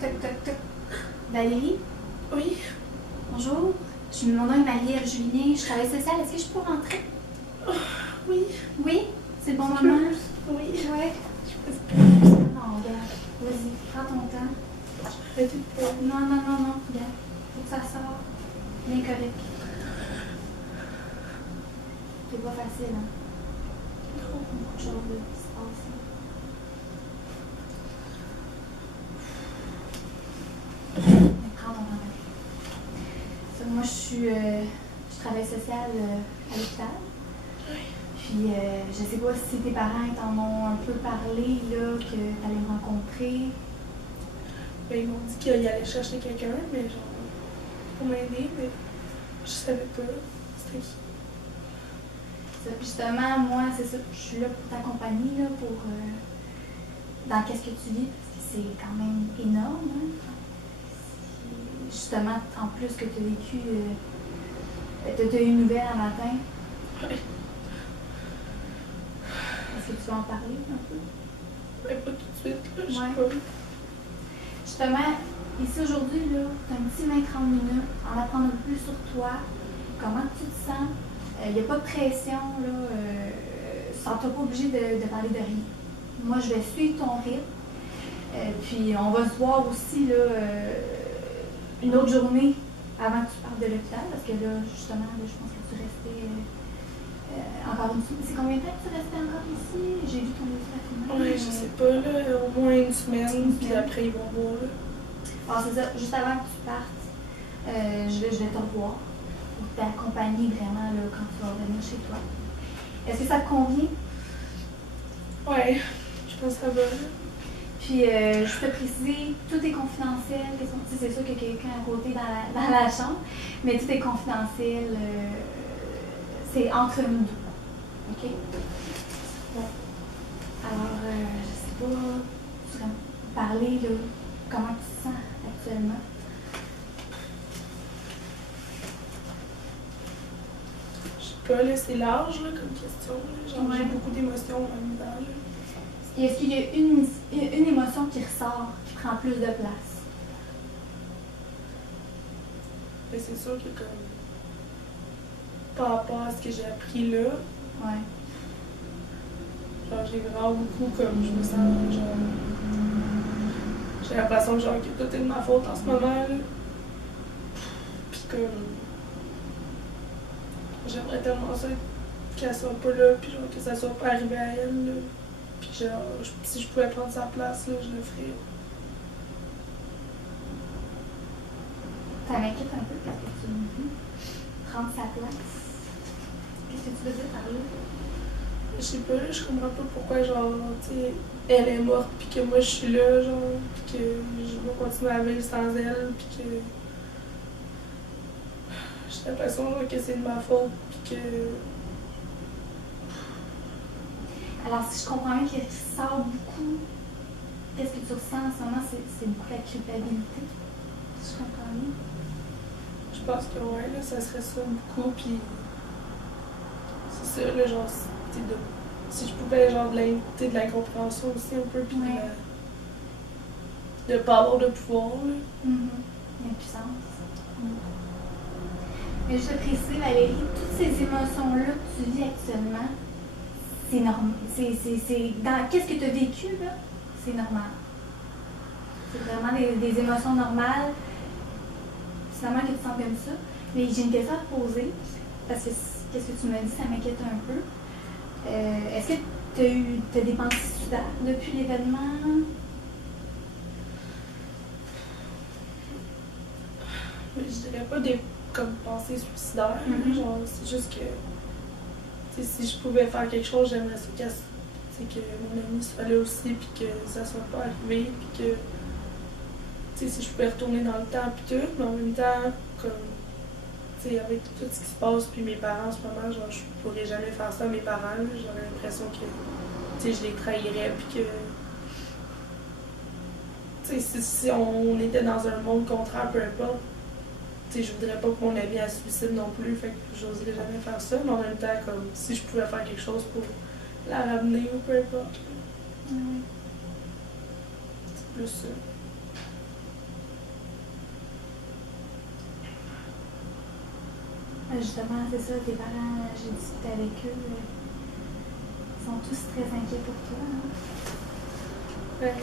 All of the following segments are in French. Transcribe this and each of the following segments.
Toc, toc, toc. Valérie? Oui. Bonjour. Mon nom est Marie-Ève Julien. Je travaille social. Est-ce que je peux rentrer? Oui. Oui? C'est le bon moment? Oui. Ouais. Non, regarde. Vas-y, prends ton temps. Arrêtez de pleurer. Non, non, non, non. Regarde. Faut que ça sorte. Bien correct. C'est pas facile, hein? Beaucoup de choses qui se passent. Mais prends ton temps. Moi, je travaille social à l'hôpital. Oui. Puis, je sais pas si tes parents t'en ont un peu parlé, là, que t'allais me rencontrer. Ben, ils m'ont dit qu'ils allaient chercher quelqu'un, mais genre, pour m'aider, mais je savais pas c'était qui. Ça, puis justement, moi, c'est ça, je suis là pour t'accompagner, là, pour dans qu'est-ce que tu vis, parce que c'est quand même énorme, hein? Justement, en plus que tu as vécu, t'as eu une nouvelle un matin. Oui. Est-ce que tu veux en parler un peu? Ben, pas tout de suite, là, je sais Ouais. pas. Justement, ici aujourd'hui, là, tu as un petit 20-30 minutes, en apprendre un peu plus sur toi, comment tu te sens. Il n'y a pas de pression, là. Sens-toi pas obligé de parler de rien. Moi, je vais suivre ton rythme. Puis, on va se voir aussi, là, une autre journée avant que tu partes de l'hôpital, parce que là, justement, là, je pense que tu restais encore une semaine. C'est combien de temps que tu restais encore ici? J'ai vu ton dossier la semaine. Oui, je sais pas, là, au moins une semaine, puis après ils vont voir, là. Alors, c'est ça, juste avant que tu partes, je vais te revoir pour t'accompagner vraiment là, quand tu vas revenir chez toi. Est-ce que ça te convient? Ouais, je pense que ça va, là. Puis, je peux préciser, tout est confidentiel. C'est sûr qu'il y a quelqu'un à côté dans la chambre, mais tout est confidentiel. C'est entre nous deux. OK? Bon. Alors, je sais pas, tu vas me parler, là, comment tu te sens actuellement? Je sais pas, là, c'est large, là, comme question, là. Genre, Ouais. j'ai beaucoup d'émotions en même temps, là. Est-ce qu'il y a une émotion qui ressort, qui prend plus de place? Mais c'est sûr que, comme, par rapport à ce que j'ai appris là, Ouais. genre, j'ai vraiment beaucoup, comme, je me sens, genre, j'ai l'impression que, genre, que tout est de ma faute en ce moment, là. Puis comme, j'aimerais tellement ça qu'elle soit pas là, puis genre, que ça soit pas arrivé à elle, là. Puis genre, si je pouvais prendre sa place, là, je le ferais. Ça m'inquiète un peu, qu'est-ce que tu me dis? Prendre sa place. Qu'est-ce que tu veux dire par là? Je sais pas, je comprends pas pourquoi, genre, tu sais, elle est morte, puis que moi je suis là, genre, puis que je vais continuer à vivre sans elle, puis que. J'ai l'impression genre, que c'est de ma faute, puis que. Alors, si je comprends bien qu'il sort beaucoup, qu'est-ce que tu ressens en ce moment? C'est beaucoup la culpabilité. Si je comprends bien. Je pense que, ouais, là, ça serait ça beaucoup, puis. C'est ça, là, genre, si je pouvais, genre, de l'incompréhension aussi un peu, puis Ouais. de pas avoir de pouvoir, là. L'impuissance. Mais je te précise, Valérie, toutes ces émotions-là que tu vis actuellement, c'est normal. Qu'est-ce que tu as vécu, là? C'est normal. C'est vraiment des émotions normales. C'est normal que tu te sens comme ça. Mais j'ai une question à te poser, parce que qu'est-ce que tu m'as dit, ça m'inquiète un peu. Est-ce que tu as des pensées suicidaires depuis l'événement? Je dirais pas des comme pensées suicidaires, genre, c'est juste que. Tu sais, si je pouvais faire quelque chose, j'aimerais ça que mon ami soit là aussi, puis que ça soit pas arrivé, puis que. Tu sais, si je pouvais retourner dans le temps, puis tout, mais en même temps, comme. Tu sais, avec tout ce qui se passe, puis mes parents en ce moment, genre, je pourrais jamais faire ça à mes parents, là. J'aurais l'impression que. Tu sais, je les trahirais, puis que. Tu sais, si on était dans un monde contraire, peu importe, tu sais, je voudrais pas que mon ami elle se suicide non plus, fait que j'oserais jamais faire ça, mais en même temps, comme si je pouvais faire quelque chose pour la ramener ou peu importe. Oui. C'est plus ça. Justement, c'est ça, tes parents, j'ai discuté avec eux, ils sont tous très inquiets pour toi. Hein? Ouais.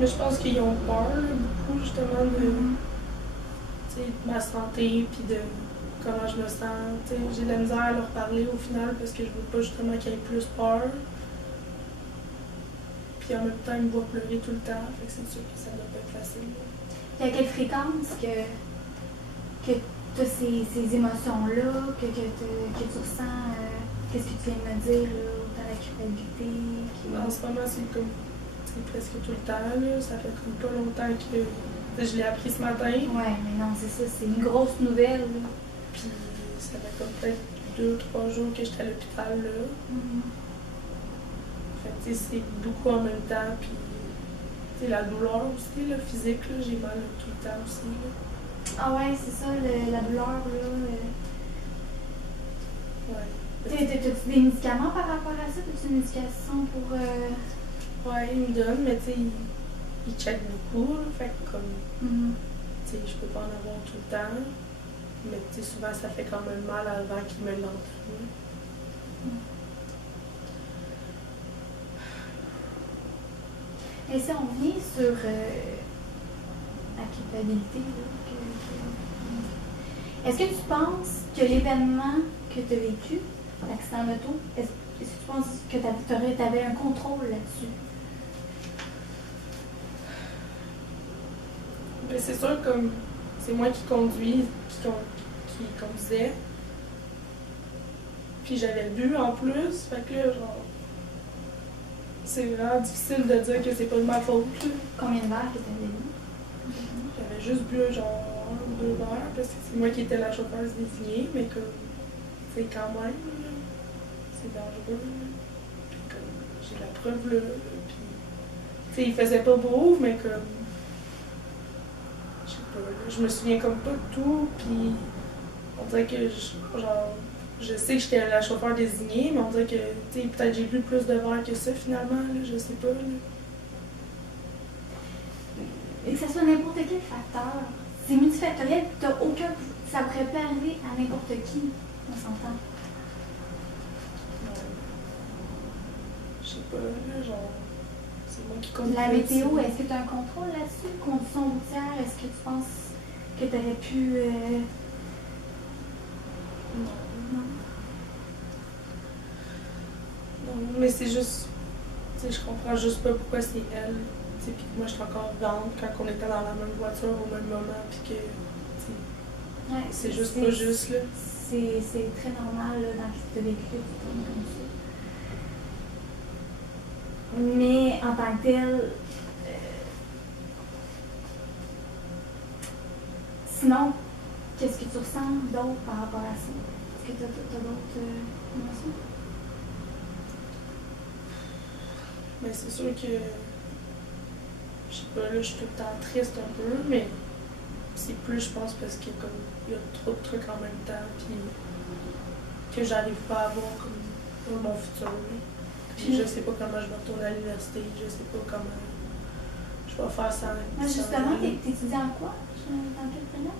Mais je pense qu'ils ont peur beaucoup justement de, de ma santé puis de comment je me sens. T'sais, j'ai de la misère à leur parler au final parce que je veux pas justement qu'ils aient plus peur. Puis en même temps, ils me voient pleurer tout le temps, fait que c'est sûr que ça doit pas être facile. Puis à quelle fréquence que tu as ces émotions-là, que tu ressens, qu'est-ce que tu viens de me dire, là, autant la culpabilité? En ce moment, c'est presque tout le temps, là. Ça fait comme pas longtemps que je l'ai appris ce matin. Ouais, mais non, c'est ça, c'est une grosse nouvelle. Là. Puis ça fait comme peut-être 2-3 jours que j'étais à l'hôpital, là. Fait que, c'est beaucoup en même temps, puis la douleur aussi, là, physique, là, j'ai mal tout le temps aussi, là. Ah ouais, c'est ça, la douleur, là. Ouais. T'as-tu des médicaments par rapport à ça? T'as-tu une médication pour... Ouais, ils me donnent, mais tu sais, ils checkent beaucoup, là, fait que comme... Tu sais, je peux pas en avoir tout le temps, mais tu sais, souvent ça fait quand même mal avant qu'ils me l'entendent. Et si on vient sur la culpabilité, là, est-ce que tu penses que l'événement que tu as vécu, l'accident moto, est-ce que tu penses que tu avais un contrôle là-dessus? Ben, c'est sûr que c'est moi qui conduisais. Puis j'avais bu en plus, fait que là, genre, c'est vraiment difficile de dire que c'est pas de ma faute. Là. Combien de verres que tu avais bu? J'avais juste bu genre 1 ou 2 verres parce que c'est moi qui étais la chauffeuse désignée, mais que c'est quand même, là, c'est dangereux. Là. Puis comme j'ai la preuve là, puis tu sais, il faisait pas beau, mais comme je sais pas, là, je me souviens comme pas de tout, puis on dirait que je sais que j'étais la chauffeur désignée, mais on dirait que peut-être j'ai bu plus de verres que ça finalement, là, je sais pas. Là. Et que ce soit n'importe quel facteur, c'est multifactoriel, t'as aucun. Ça pourrait pas arriver à n'importe qui, on s'entend. Je sais pas, là, genre. C'est moi qui conduis. La météo, est-ce que tu as un contrôle là-dessus? Conditions routières, est-ce que tu penses que tu aurais pu. Non. Non, mais c'est juste. Tu sais, je comprends juste pas pourquoi c'est elle. Puis que moi, je suis encore vivante quand on était dans la même voiture au même moment, puis que. Ouais, c'est juste pas juste, là. C'est très normal là, dans ce que tu as vécu, comme ça. Mais en tant que tel, sinon, qu'est-ce que tu ressens d'autre par rapport à ça? Est-ce que tu as d'autres émotions? Mais c'est sûr que. Je sais pas, là, je suis tout le temps triste un peu, mais c'est plus, je pense, parce qu'il y a trop de trucs en même temps, puis que j'arrive pas à voir comme pour mon futur. Puis je sais pas comment je vais retourner à l'université, je sais pas comment je vais faire ça. Justement, t'étudies en quoi? Dans quel prénom?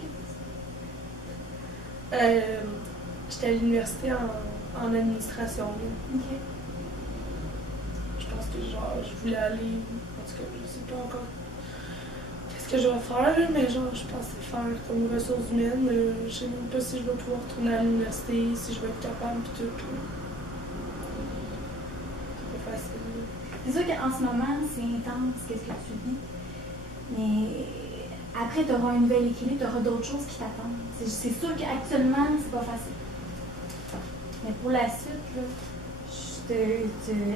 J'étais à l'université en administration. Là. Ok. Je pense que genre, je voulais aller, en tout cas, je sais pas encore qu'est-ce que je vais faire, mais genre, je pensais faire comme ressources humaines, mais je sais même pas si je vais pouvoir retourner à l'université, si je vais être capable, pis tout. C'est pas facile. C'est sûr qu'en ce moment, c'est intense, qu'est-ce que tu vis. Mais après, tu auras un nouvel équilibre, tu auras d'autres choses qui t'attendent. C'est sûr qu'actuellement, c'est pas facile. Mais pour la suite, là, tu es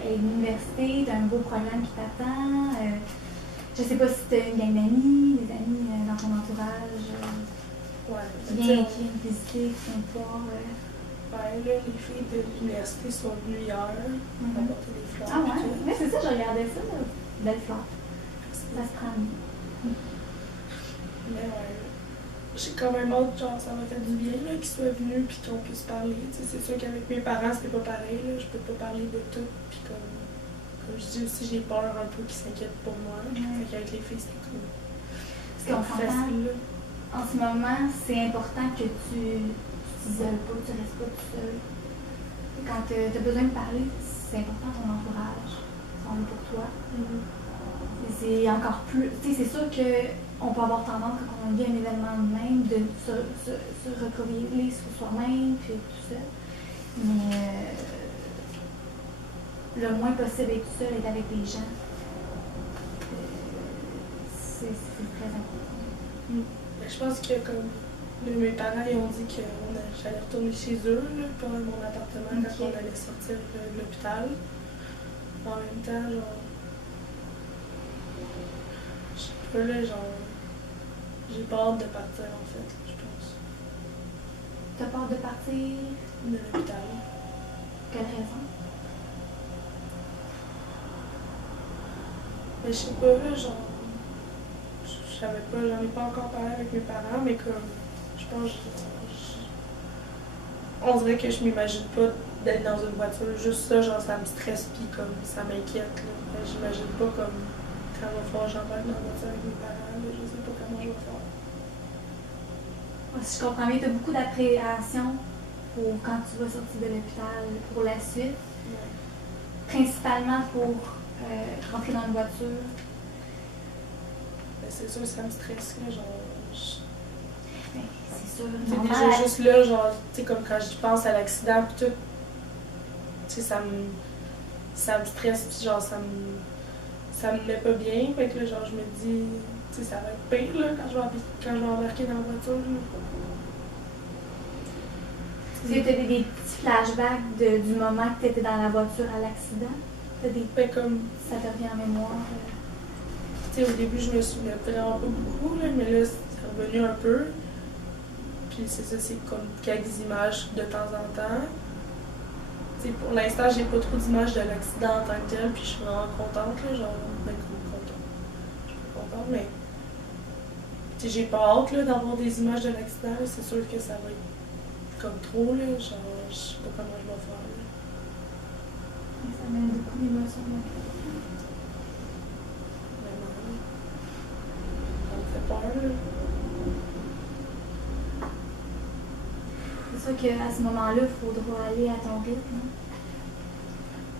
à l'université, tu as un beau programme qui t'attend. Je sais pas si tu as une gang d'amis, des amis dans ton entourage qui viennent visiter, qui viennent te voir. Ouais, là, les filles de l'université sont venues hier apporter des fleurs. Ah ouais? Oui, c'est ça, je regardais ça, là. Belle fleur. Ça se prend bien. Mais ouais, j'ai quand même hâte, genre, ça m'a fait du bien là, qu'ils soient venus puis qu'on puisse parler. T'sais, c'est sûr qu'avec mes parents, c'était pas pareil, là. Je peux pas parler de tout. Puis comme je dis aussi, j'ai peur un peu qu'ils s'inquiètent pour moi. Fait qu'avec les filles, c'était cool. Parce qu'on s'entend, en ce moment, c'est important que tu t'isoles pas, tu restes pas tout seul. Et quand tu as besoin de parler, c'est important ton entourage, ils sont là pour toi. Et c'est encore plus. Tu sais, c'est sûr qu'on peut avoir tendance, quand on vit un événement de même, de se recouvrir sur soi-même, puis tout ça. Mais le moins possible être tout seul, être avec des gens, c'est très important. Je pense que comme mes parents ils ont dit que j'allais retourner chez eux, là, pas dans mon appartement quand on allait sortir de l'hôpital. En même temps, genre. Je sais pas, là, genre. J'ai pas hâte de partir en fait, je pense. T'as peur de partir? De l'hôpital. Quelle raison? Mais je sais pas, là, genre. Je savais pas, j'en ai pas encore parlé avec mes parents, mais comme. Je pense. On dirait que je m'imagine pas d'être dans une voiture. Juste ça, genre, ça me stresse, pis comme ça m'inquiète, là. J'imagine pas comme. Quand il va falloir que j'embarque dans la voiture avec mes parents, là, je sais pas comment je vais faire. Si je comprends bien, tu as beaucoup d'appréhension pour quand tu vas sortir de l'hôpital pour la suite, principalement pour rentrer dans une voiture. Ben, c'est sûr, ça me stresse, là, genre. Ben, c'est sûr, C'est normal. déjà juste là, genre, tu sais, comme quand j'y pense à l'accident, pis tout, tu sais, ça me stresse, pis genre, ça me met pas bien, fait que là, genre, je me dis, tu sais, ça va être pire, là, quand je vais embarquer dans la voiture, là. Tu as des petits flashbacks du moment que tu étais dans la voiture à l'accident? Fait comme, Ça te revient en mémoire? tu sais, au début, je me souvenais vraiment pas beaucoup, là, mais là, c'est revenu un peu. Puis c'est ça, c'est comme quelques images de temps en temps. Tu sais, pour l'instant, j'ai pas trop d'images de l'accident en tant que tel, puis je suis vraiment contente, là, genre, ben, contente. Je suis pas contente, mais. Tu sais, j'ai pas hâte, là, d'avoir des images de l'accident, là, c'est sûr que ça va être comme trop, là, genre, je sais pas comment je vais faire, là. Ça mène beaucoup d'émotions. Vraiment, là. Ça me fait peur, là. C'est sûr qu'à ce moment-là, il faudra aller à ton rythme.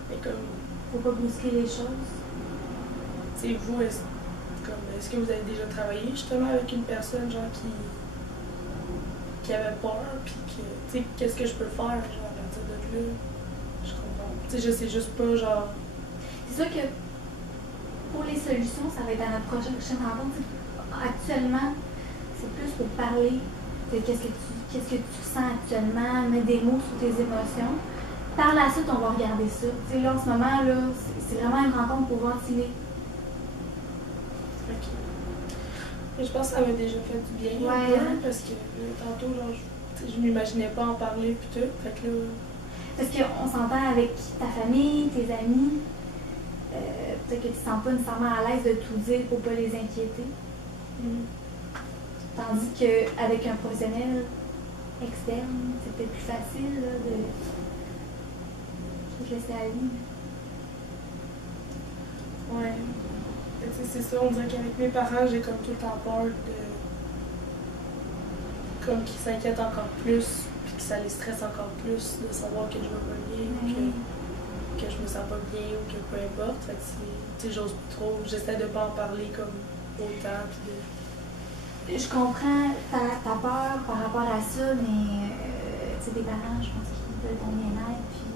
Mais comme. Faut pas brusquer les choses. Tu sais, vous, est-ce que vous avez déjà travaillé justement avec une personne, genre, qui avait peur, puis que, tu sais, qu'est-ce que je peux faire, genre, à partir de là? Je comprends. Tu sais, je sais juste pas, genre. C'est sûr que pour les solutions, ça va être à notre prochaine rencontre. Actuellement, c'est plus pour parler de qu'est-ce que tu ressens actuellement, mettre des mots sur tes émotions. Par la suite, on va regarder ça. Tu sais, là, en ce moment, là, c'est vraiment une rencontre pour ventiler. Ok. Mais je pense que ça m'a déjà fait du bien, un peu, parce que tantôt, genre, je m'imaginais pas en parler, puis tout. Fait que là. Parce qu'on s'entend avec ta famille, tes amis. Peut-être que tu ne te sens pas nécessairement à l'aise de tout dire pour ne pas les inquiéter. Tandis qu'avec un professionnel externe, c'est peut-être plus facile là, de te laisser aller. Ouais. C'est ça, on dirait qu'avec mes parents, j'ai comme tout le temps peur de. Comme qu'ils s'inquiètent encore plus, puis que ça les stresse encore plus de savoir que je vais pas bien, que je me sens pas bien ou que peu importe. Fait que tu sais, j'ose pas trop, j'essaie de pas en parler comme autant, puis de. Je comprends ta peur par rapport à ça, mais tes parents, je pense qu'ils veulent ton bien-être, puis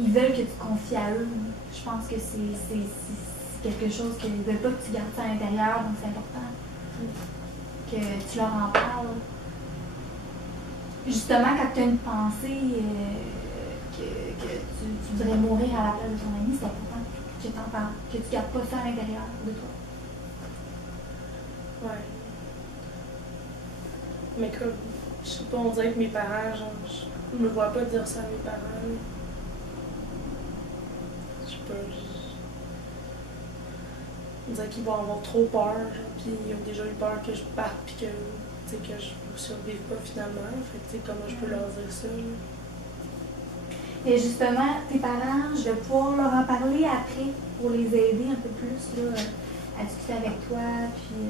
ils veulent que tu te confies à eux. Je pense que c'est quelque chose qu'ils ne veulent pas que tu gardes ça à l'intérieur, donc c'est important que tu leur en parles. Justement, quand tu as une pensée que tu voudrais mourir à la place de ton ami, c'est important que tu en parles, que tu ne gardes pas ça à l'intérieur de toi. Ouais. Mais comme, je sais pas, on dirait que mes parents, genre, je me vois pas dire ça à mes parents. Là. Je sais pas, on dirait qu'ils vont avoir trop peur, genre, puis ils ont déjà eu peur que je parte, puis que, tu sais, que je ne survive pas finalement. Fait que, tu sais, comment je peux leur dire ça, là? Et justement, tes parents, je vais pouvoir leur en parler après pour les aider un peu plus là, à discuter avec toi, puis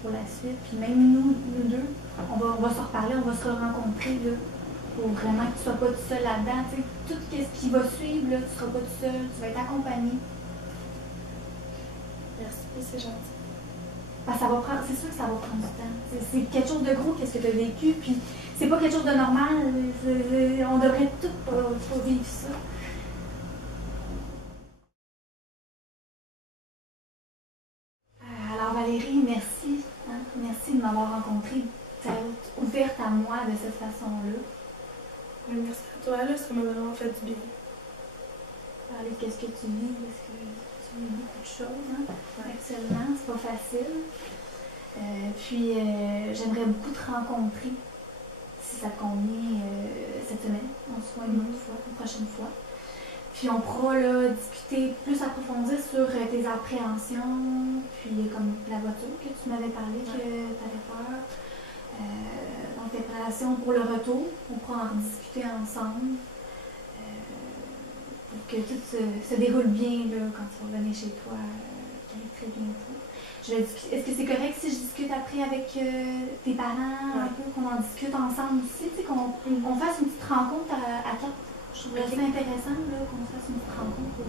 pour la suite. Puis même nous deux, on va se reparler, on va se rencontrer là, pour vraiment que tu ne sois pas tout seul là-dedans. Tu sais, tout ce qui va suivre, là, tu ne seras pas tout seul, tu vas être accompagné. Merci, c'est gentil. C'est sûr que ça va prendre du temps. C'est quelque chose de gros, qu'est-ce que tu as vécu, puis c'est pas quelque chose de normal. On devrait tout pas vivre ça. Alors Valérie, merci. Hein? Merci de m'avoir rencontrée, d'être ouverte à moi de cette façon-là. Merci à toi, là, ça m'a vraiment fait du bien. Parler de qu'est-ce que tu vis, parce que tu vis beaucoup de choses hein? Actuellement, c'est pas facile. Puis j'aimerais beaucoup te rencontrer, si ça te convient, cette semaine. On se voit une autre fois, une prochaine fois. Puis on pourra là, discuter plus approfondir sur tes appréhensions, puis comme la voiture que tu m'avais parlé que tu avais peur. Donc tes préparations pour le retour, on pourra en discuter ensemble pour que tout se déroule bien là, quand tu vas revenir chez toi très bientôt. Est-ce que c'est correct si je discute après avec tes parents un peu, qu'on en discute ensemble aussi, qu'on fasse une petite rencontre à quatre? Je trouverais ça intéressant là, qu'on fasse une petite rencontre pour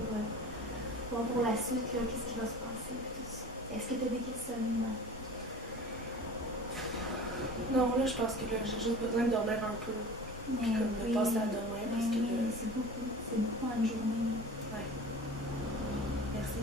voir pour la suite qu'est-ce qui va se passer. Tout ça. Est-ce que tu as des questionnements? Non, là, je pense que là, j'ai juste besoin de dormir un peu. Puis comme de passer à demain parce que là... C'est beaucoup en une journée. Ouais. Merci.